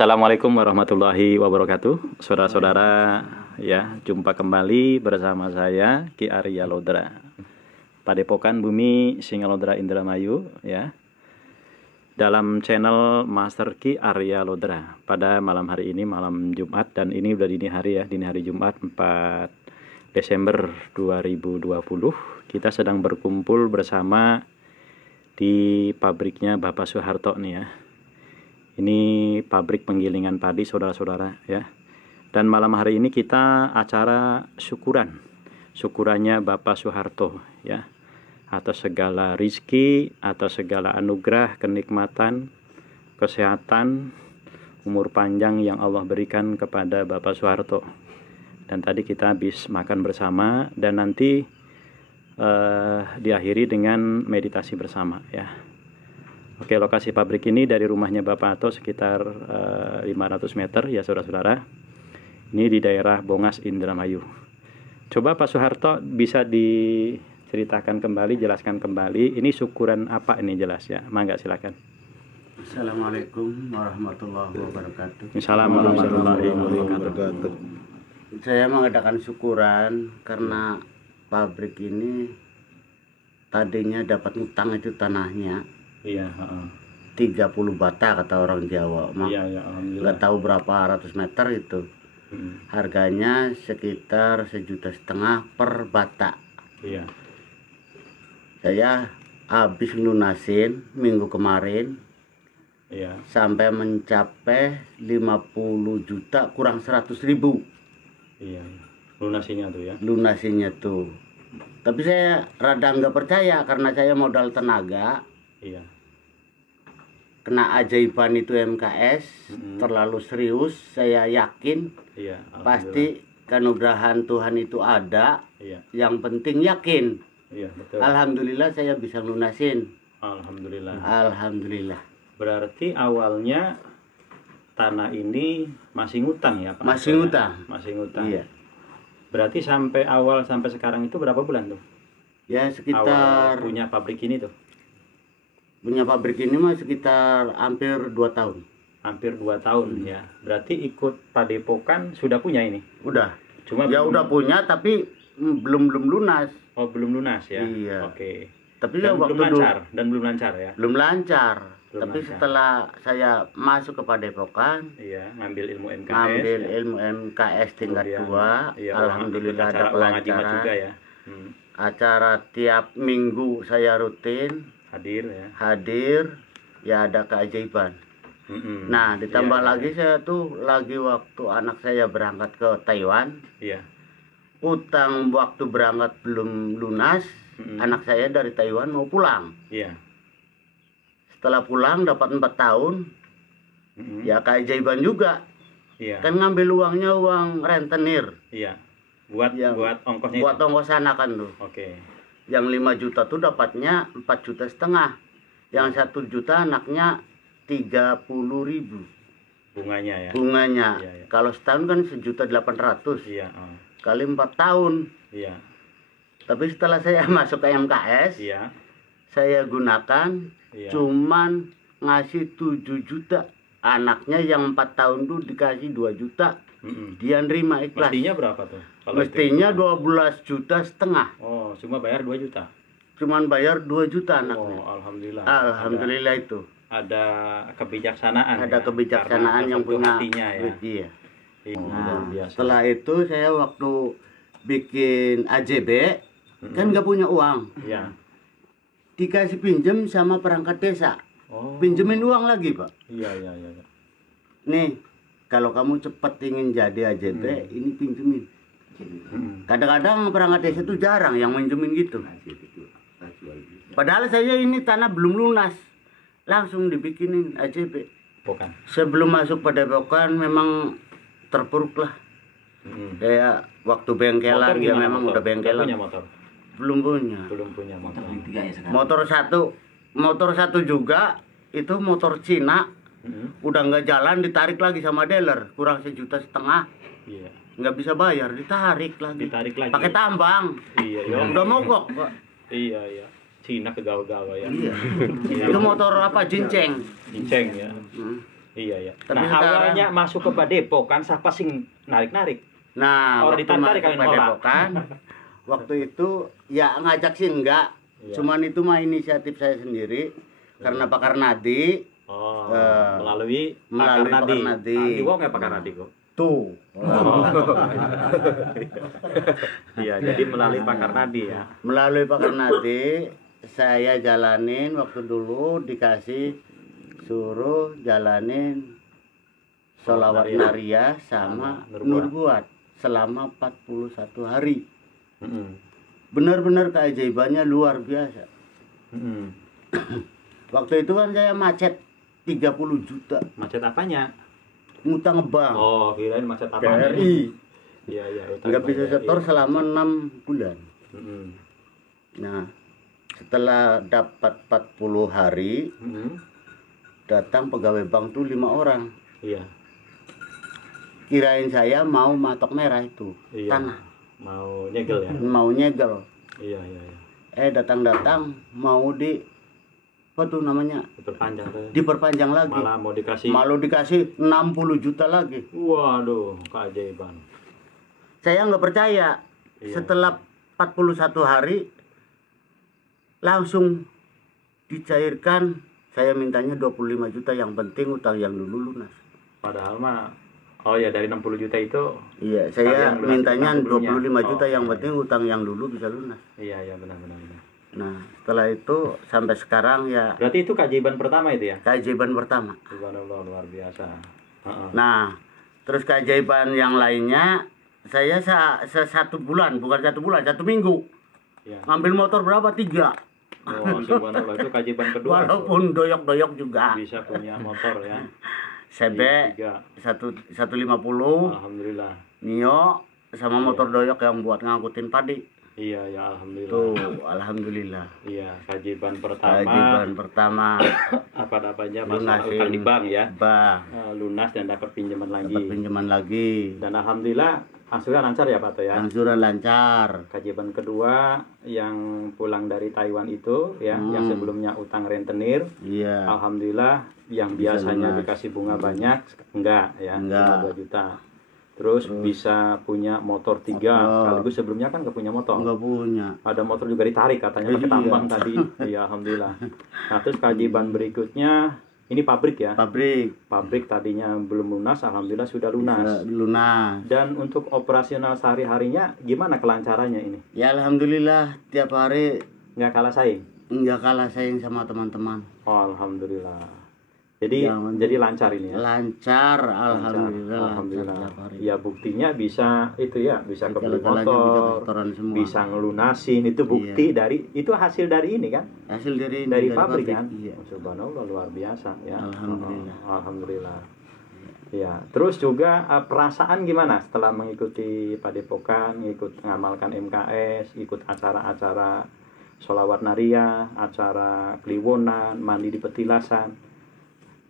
Assalamualaikum warahmatullahi wabarakatuh. Saudara-saudara, ya, jumpa kembali bersama saya Ki Arya Lodra. Padepokan Bumi Singalodra Indramayu, ya. Dalam channel Master Ki Arya Lodra. Pada malam hari ini, malam Jumat, dan ini udah dini hari ya, dini hari Jumat 4 Desember 2020. Kita sedang berkumpul bersama di pabriknya Bapak Soeharto nih ya. Ini pabrik penggilingan padi, saudara-saudara ya. Dan malam hari ini kita acara syukurannya Bapak Soeharto ya, atas segala rizki, atas segala anugerah, kenikmatan, kesehatan, umur panjang yang Allah berikan kepada Bapak Soeharto. Dan tadi kita habis makan bersama, dan nanti diakhiri dengan meditasi bersama ya. Oke, lokasi pabrik ini dari rumahnya Bapak Ato sekitar 500 meter ya saudara-saudara. Ini di daerah Bongas, Indramayu. Coba Pak Soeharto bisa diceritakan kembali, jelaskan kembali, ini syukuran apa ini jelas ya. Mangga silakan. Assalamualaikum warahmatullahi wabarakatuh. Assalamualaikum warahmatullahi wabarakatuh. Saya mengadakan syukuran karena pabrik ini tadinya dapat utang itu tanahnya. Iya, 30 bata kata orang Jawa. Iya, alhamdulillah. Nggak tahu berapa ratus meter itu. Harganya sekitar 1,5 juta per bata. Iya. Saya habis lunasin minggu kemarin. Iya. Sampai mencapai 50 juta kurang 100.000. Iya. Lunasinya tuh ya. Lunasinya tuh. Tapi saya rada nggak percaya karena saya modal tenaga. Iya. Kena ajaiban itu MKS, terlalu serius, saya yakin. Iya. Pasti keanugrahan Tuhan itu ada. Iya. Yang penting yakin. Iya, betul. Alhamdulillah saya bisa lunasin. Alhamdulillah. Alhamdulillah. Berarti awalnya tanah ini masih ngutang ya Pak? Masih ngutang. Masih ngutang. Iya. Berarti sampai sekarang itu berapa bulan tuh? Ya sekitar awal punya pabrik ini tuh. Punya pabrik ini mah sekitar hampir 2 tahun. Hampir 2 tahun ya. Berarti ikut padepokan sudah punya ini? Udah. Cuma ya udah punya tapi belum lunas. Oh, belum lunas ya. Iya. Oke. Tapi dan ya belum lancar dan belum lancar ya. Belum lancar. Belum Tapi lancar. setelah saya masuk ke padepokan, iya, ngambil ilmu MKS. ngambil ya. ilmu MKS tingkat Kemudian, 2. iya, Alhamdulillah ada pelancaran kelancaran. juga ya. Acara tiap minggu saya rutin Hadir ya. hadir, ya ada keajaiban. Nah, ditambah Iya, lagi saya tuh lagi waktu anak saya berangkat ke Taiwan. Iya. Utang waktu berangkat belum lunas. Anak saya dari Taiwan mau pulang. Iya. Setelah pulang dapat 4 tahun. Ya keajaiban juga. Iya. Kan ngambil uangnya uang rentenir. Iya. Buat ongkosnya. Buat ongkos sana kan tuh. Oke. Yang 5 juta tuh dapatnya 4,5 juta. Yang 1 juta anaknya 30.000 bunganya ya. bunganya. Iya. Kalau setahun kan 1.800.000. Iya. Kali 4 tahun. Iya. Tapi setelah saya masuk ke MKS, Iya. saya gunakan cuman ngasih 7 juta. Anaknya yang 4 tahun tuh dikasih 2 juta. Dia nerima ikhlas. Mestinya berapa tuh? Mestinya 12,5 juta. Oh, cuma bayar 2 juta. Cuman bayar 2 juta anaknya. Oh, alhamdulillah. Alhamdulillah itu. Ada kebijaksanaan. Ada ya? kebijaksanaan yang punya hatinya ya. Iya. Luar biasa. Setelah itu saya waktu bikin AJB kan nggak punya uang. Iya. Dikasih pinjem sama perangkat desa. Oh. Pinjemin uang lagi, Pak. Iya. Nih, kalau kamu cepat ingin jadi AJB, ini pinjemin. Kadang-kadang perangkat desa itu jarang yang minjemin gitu. Padahal saya ini tanah belum lunas. Langsung dibikinin AJB. Bukan. Sebelum masuk padepokan memang terpuruk lah. Kayak waktu bengkelan dia memang udah bengkelan. Punya motor? Belum punya. Belum punya motor. Motor satu juga itu motor Cina. Udah nggak jalan, ditarik lagi sama dealer, kurang 1,5 juta. Iya. Nggak bisa bayar, ditarik lagi. Pakai tambang. Iya. Udah mogok, Pak. Iya. Cina kegawa-gawa ya. Iya. Itu motor apa? Jinceng. Jinceng ya. Iya, iya. Tapi Nah, sekarang- awalnya masuk ke Padepokan siapa sing narik-narik? Nah, Orang waktu ditarik masuk kalian ke nolak. Padepokan, waktu itu ya ngajak sih enggak. Iya. Cuman itu mah inisiatif saya sendiri karena Pak Karnadi Oh, Eh, melalui melalui Pak Karnadi. Andi wong ya Pak Karnadi kok. tuh. Oh. Iya, jadi melalui Pak Karnadi ya. Melalui Pak Karnadi saya jalanin waktu dulu dikasih suruh jalanin sholawat Naria sama Nurbuat. Nurbuat selama 41 hari. Mm-mm. Benar-benar keajaibannya luar biasa. Mm-mm. Waktu itu kan saya macet 30 juta Macet apanya? ngutang bank. Oh, kirain macet apanya? BRI. Iya, iya. utang Nggak bisa BRI. setor selama 6 bulan. Mm-mm. Nah, setelah dapat 40 hari, Mm-mm. datang pegawai bank tuh 5 orang. Iya. Kirain saya mau matok merah itu Iya. tanah, Mau nyegel ya? mau nyegel. Iya, iya, iya. Datang-datang mau apa tuh namanya, Diperpanjang tuh. diperpanjang lagi. Malah mau dikasih. Malu dikasih 60 juta lagi. Waduh, keajaiban. Saya nggak percaya. Iya. Setelah 41 hari langsung dicairkan. Saya mintanya 25 juta, yang penting utang yang dulu lunas. Padahal mah, oh ya dari 60 juta itu. Iya, saya Kalian lunasin mintanya utang dulunya. 25 juta, Oh, yang iya, penting utang yang dulu bisa lunas. Iya, iya, benar-benar. Benar. Nah, setelah itu sampai sekarang ya Berarti itu keajaiban pertama itu ya? keajaiban pertama. Subhanallah, luar biasa. Heeh. Nah, terus keajaiban yang lainnya, saya satu bulan, bukan 1 bulan, 1 minggu. Ya. Ngambil motor berapa? 3. Oh, subhanallah, itu keajaiban kedua. Walaupun doyok-doyok juga. Bisa punya motor ya. CB Tiga. 150, Alhamdulillah. Mio sama motor doyok yang buat ngangkutin padi. Iya, ya alhamdulillah. Tuh, alhamdulillah. Iya, keajaiban pertama. Keajaiban pertama Apa aja masalah lunasin utang di bank ya. bank, Lunas dan dapat pinjaman lagi. dapat pinjaman lagi, Dan alhamdulillah angsuran lancar ya Pak To ya. angsuran lancar. Keajaiban kedua yang pulang dari Taiwan itu ya, yang sebelumnya utang rentenir, Iya, alhamdulillah yang Bisa biasanya lunas. dikasih bunga banyak enggak ya, Enggak. cuma 2 juta. Terus bisa punya motor 3 sekaligus, sebelumnya kan nggak punya motor. nggak punya. Ada motor juga ditarik katanya pakai Iya. tambang tadi. Iya, alhamdulillah. Nah, terus keajaiban berikutnya ini pabrik ya. Pabrik Pabrik tadinya belum lunas, alhamdulillah sudah lunas. lunas. Dan untuk operasional sehari-harinya gimana kelancarannya ini? Ya alhamdulillah, tiap hari Nggak kalah saing? nggak kalah saing sama teman-teman. Oh, alhamdulillah. Jadi Yang jadi lancar ini ya. Lancar, Lancar. alhamdulillah, Alhamdulillah. lancar tiap hari. Ya buktinya bisa itu ya, bisa kebeli Segala-galanya bisa motor, setoran semua. bisa ngelunasin, itu bukti dari itu hasil dari ini kan? Hasil dari Dari pabrik kan? Iya. Subhanallah, luar biasa ya. Alhamdulillah. Alhamdulillah. Ya, terus juga perasaan gimana setelah mengikuti Padepokan, ikut mengamalkan MKS, ikut acara-acara sholawat Naria, acara kliwonan, mandi di petilasan.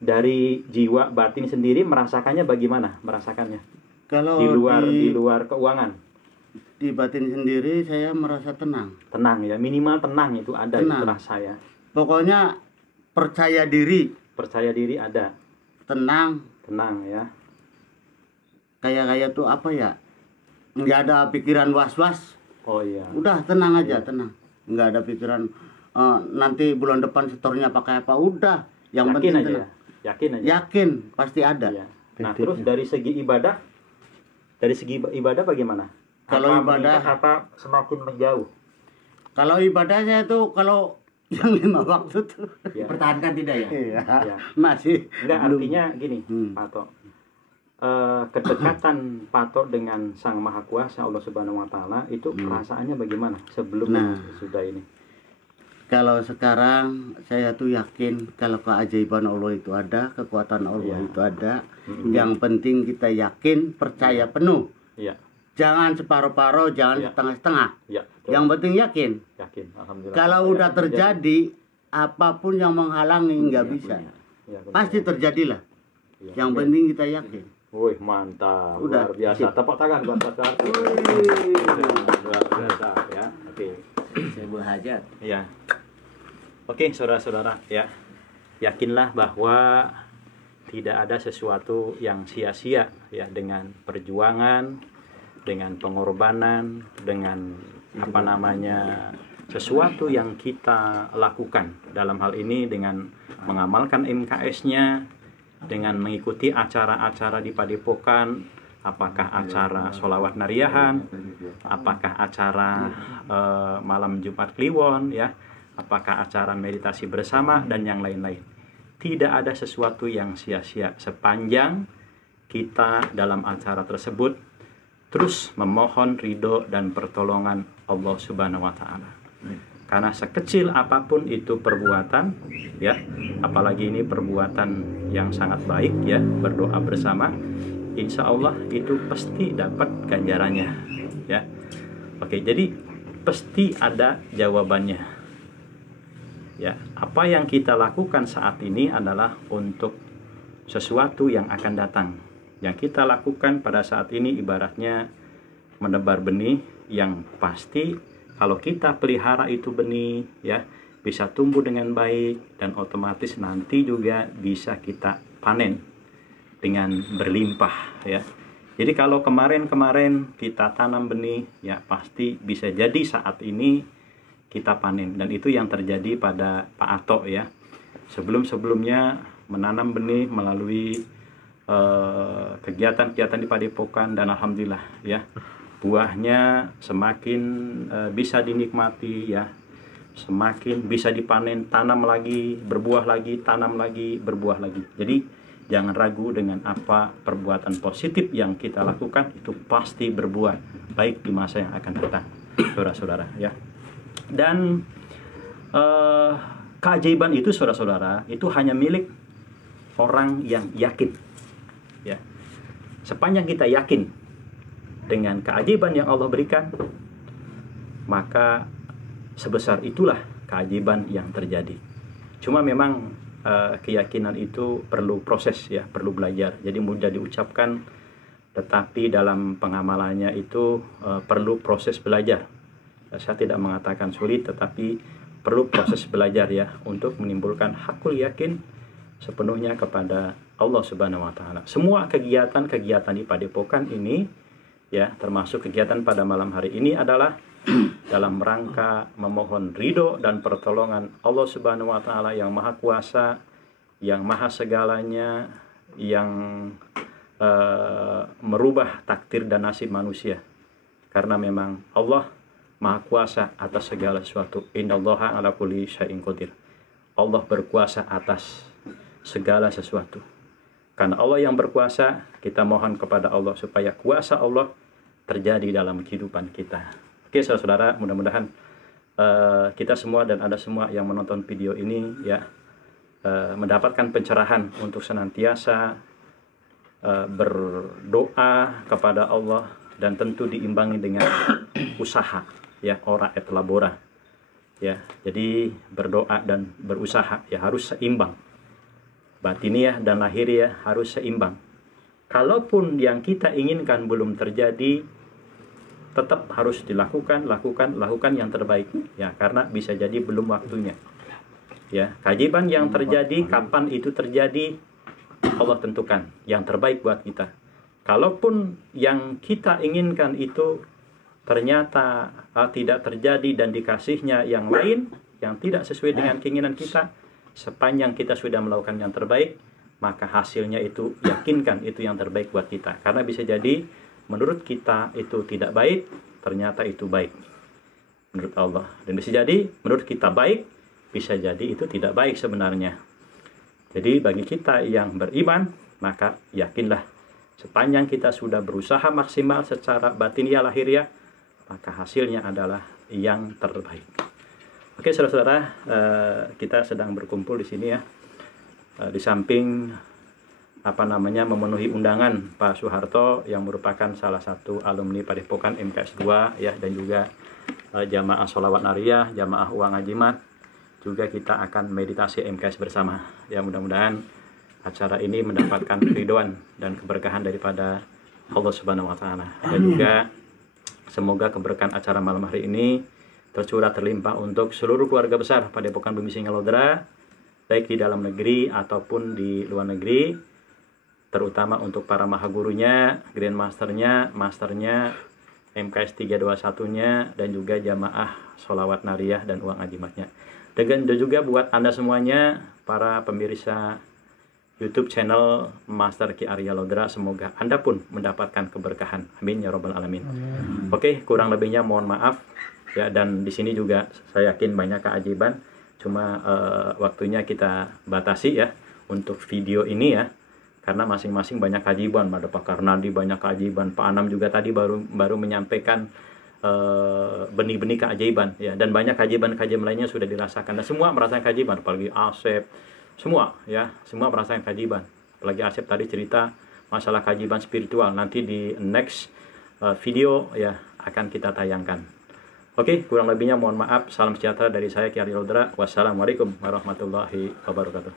Dari jiwa batin sendiri merasakannya bagaimana? Merasakannya Kalau di luar keuangan. di batin sendiri saya merasa tenang. Tenang ya, minimal tenang itu ada Tenang. itu rasa ya. Pokoknya percaya diri, Percaya diri ada, tenang. tenang ya. Kayak tuh apa ya? Nggak ada pikiran was-was. Oh iya. Udah tenang aja, tenang. Nggak ada pikiran nanti bulan depan setornya pakai apa. Udah, yang Yakin penting aja tenang. ya. Yakin aja. Yakin pasti ada. Iya. Nah, terus dari segi ibadah bagaimana? Kalau Apa ibadah- meningkat apa semakin menjauh? Kalau ibadah saya tuh kalau yang 5 waktu tuh Ya. Pertahankan tidak ya? iya, Iya. masih Enggak, belum. artinya gini, Pak To. Kedekatan Pak To dengan Sang Maha Kuasa Allah Subhanahu wa taala itu perasaannya bagaimana sebelum Nah. sudah ini? Kalau sekarang saya tuh yakin kalau keajaiban Allah itu ada, kekuatan Allah Iya. itu ada. Yang penting kita yakin, percaya penuh. Iya. Jangan separuh-paruh, jangan Iya. setengah-setengah. Iya. betul. Yang penting yakin. Yakin, alhamdulillah. Kalau Saya udah terjadi, apapun yang menghalangi nggak Iya, bisa. Ya, benar. Pasti terjadilah. Iya. Yang penting kita yakin. Wih, mantap. Udah. Luar biasa. Tepuk tangan buat Pak Soeharto. Luar biasa ya. Oke. Saya berhajat. Ya. Oke, saudara-saudara ya. Yakinlah bahwa tidak ada sesuatu yang sia-sia ya, dengan perjuangan, dengan pengorbanan, dengan sesuatu yang kita lakukan dalam hal ini dengan mengamalkan MKS-nya, dengan mengikuti acara-acara di Padepokan, apakah acara sholawat nariahan, apakah acara malam Jumat Kliwon ya, apakah acara meditasi bersama dan yang lain-lain. Tidak ada sesuatu yang sia-sia sepanjang kita dalam acara tersebut terus memohon ridho dan pertolongan Allah Subhanahu wa taala. Karena sekecil apapun itu perbuatan ya, apalagi ini perbuatan yang sangat baik ya, berdoa bersama, insya Allah itu pasti dapat ganjarannya ya. Oke, jadi pasti ada jawabannya. Ya, apa yang kita lakukan saat ini adalah untuk sesuatu yang akan datang. Yang kita lakukan pada saat ini ibaratnya menebar benih yang pasti kalau kita pelihara itu benih ya, bisa tumbuh dengan baik dan otomatis nanti juga bisa kita panen dengan berlimpah ya. Jadi kalau kemarin kita tanam benih ya, pasti bisa jadi saat ini kita panen, dan itu yang terjadi pada Pak Ato ya. Sebelum-sebelumnya menanam benih melalui kegiatan-kegiatan di Padepokan, dan alhamdulillah ya, buahnya semakin bisa dinikmati ya, semakin bisa dipanen, tanam lagi, berbuah lagi, tanam lagi, berbuah lagi. Jadi jangan ragu dengan apa perbuatan positif yang kita lakukan, itu pasti berbuah baik di masa yang akan datang, saudara-saudara ya. Dan keajaiban itu saudara-saudara, itu hanya milik orang yang yakin ya. Sepanjang kita yakin dengan keajaiban yang Allah berikan, maka sebesar itulah keajaiban yang terjadi. Cuma memang keyakinan itu perlu proses ya, perlu belajar. Jadi mudah diucapkan, tetapi dalam pengamalannya itu perlu proses belajar. Saya tidak mengatakan sulit, tetapi perlu proses belajar ya, untuk menimbulkan hakul yakin sepenuhnya kepada Allah Subhanahu wa taala. Semua kegiatan-kegiatan di Padepokan ini ya, termasuk kegiatan pada malam hari ini adalah dalam rangka memohon ridho dan pertolongan Allah Subhanahu wa taala yang maha kuasa, yang maha segalanya, yang merubah takdir dan nasib manusia. Karena memang Allah maha kuasa atas segala sesuatu. Innallaha ala kulli syai'in qadir. Allah berkuasa atas segala sesuatu. Karena Allah yang berkuasa, kita mohon kepada Allah supaya kuasa Allah terjadi dalam kehidupan kita. Oke saudara-saudara, mudah-mudahan kita semua dan Anda semua yang menonton video ini ya, mendapatkan pencerahan untuk senantiasa berdoa kepada Allah, dan tentu diimbangi dengan usaha ya, ora et labora ya. Jadi berdoa dan berusaha ya harus seimbang, batiniah dan lahiriah harus seimbang. Kalaupun yang kita inginkan belum terjadi, tetap harus lakukan yang terbaik ya, karena bisa jadi belum waktunya ya. Keajaiban yang terjadi, kapan itu terjadi, Allah tentukan yang terbaik buat kita. Kalaupun yang kita inginkan itu ternyata tidak terjadi dan dikasihnya yang lain yang tidak sesuai dengan keinginan kita, sepanjang kita sudah melakukan yang terbaik, maka hasilnya itu yakinkan itu yang terbaik buat kita. Karena bisa jadi menurut kita itu tidak baik, ternyata itu baik menurut Allah. Dan bisa jadi menurut kita baik, bisa jadi itu tidak baik sebenarnya. Jadi bagi kita yang beriman, maka yakinlah sepanjang kita sudah berusaha maksimal secara batiniah lahiriah, maka hasilnya adalah yang terbaik. Oke saudara-saudara, kita sedang berkumpul di sini ya, di samping memenuhi undangan Pak Soeharto yang merupakan salah satu alumni Padepokan MKS 2 ya, dan juga jamaah sholawat nariah, jamaah uang ajimat, juga kita akan meditasi MKS bersama ya. Mudah-mudahan acara ini mendapatkan keridhaan dan keberkahan daripada Allah Subhanahu wa taala, dan juga semoga keberkahan acara malam hari ini tercurah terlimpah untuk seluruh keluarga besar Padepokan Bumi Singalodra, baik di dalam negeri ataupun di luar negeri, terutama untuk para mahagurunya, grandmasternya, masternya, MKS 321-nya, dan juga jamaah sholawat nariyah dan uang ajimatnya. Dan juga buat Anda semuanya, para pemirsa YouTube channel Master Ki Arya Lodra, semoga Anda pun mendapatkan keberkahan. Amin ya robbal alamin. Oke, kurang lebihnya mohon maaf ya, dan di sini juga saya yakin banyak keajaiban, cuma waktunya kita batasi ya untuk video ini ya, karena masing-masing banyak keajaiban. Ada Pak Karnadi banyak keajaiban, Pak Anam juga tadi baru menyampaikan benih-benih keajaiban ya, dan banyak keajaiban lainnya sudah dirasakan, dan semua merasakan keajaiban, apalagi Asep, semua ya, semua merasakan keajaiban. Apalagi Asep tadi cerita masalah keajaiban spiritual, nanti di next video ya akan kita tayangkan. Oke, kurang lebihnya mohon maaf. Salam sejahtera dari saya Ki Arya Lodra. Wassalamualaikum warahmatullahi wabarakatuh.